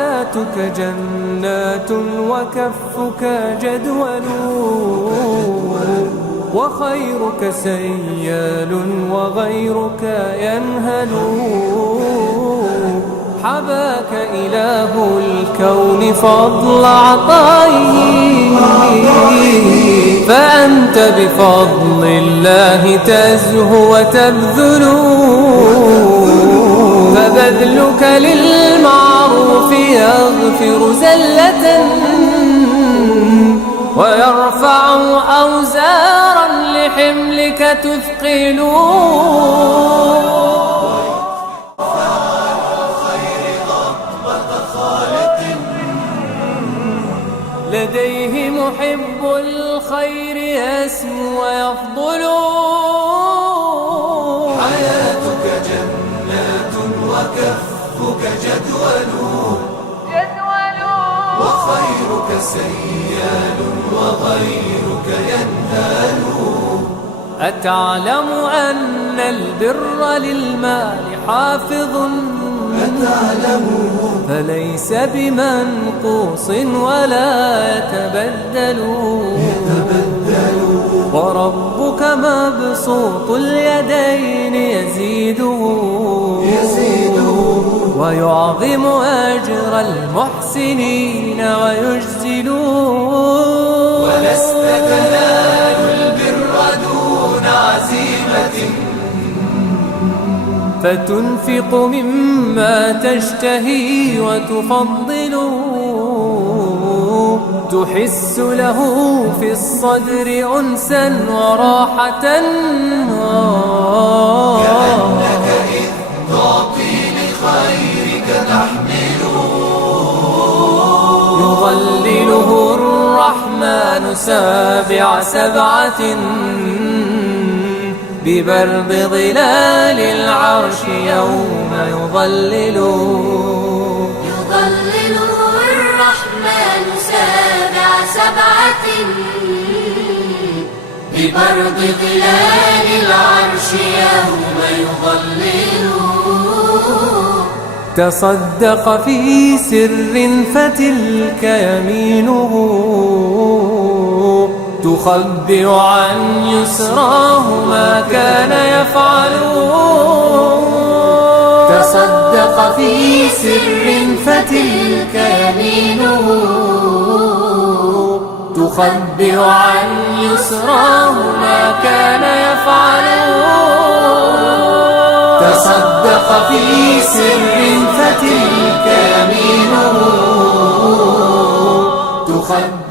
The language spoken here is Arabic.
حياتك جنات وكفك جدول، وخيرك سيال وغيرك ينهل. حباك إله الكون فضل عطائه، فأنت بفضل الله تزهو وتبذل. فبذلك للمعروف يغفر زلة، ويرفع أوزارا لحملك تثقل. لديه محب الخير يسمو ويفضل. حياتك جنات وكفك جدول، وخيرك سيال وغيرك ينهال. أتعلم أن البر للمال حافظ، فليس بمنقوص ولا يتبدل. وربك مبسوط اليدين يزيده، ويعظم أجر المحسنين ويجزل. ولست تنال البر دون عزيمة، فتنفق مما تشتهي وتفضل. تحس له في الصدر أنسا وراحة، كأنك إذ تعطي لخيرك تحمل. يظلله الرحمن سابع سبعة، ببرد ظلال العرش يوم يظلله. يظلله الرحمن سابع سبعة، ببرد ظلال العرش يوم يظلله. تصدق في سر فتلك يمينه، تخبر عن يسراه ما كان يفعل. تصدق في سر فتلك يمينه، تخبر عن يسراه ما كان يفعل. تصدق في سر فتلك يمينه، تخبر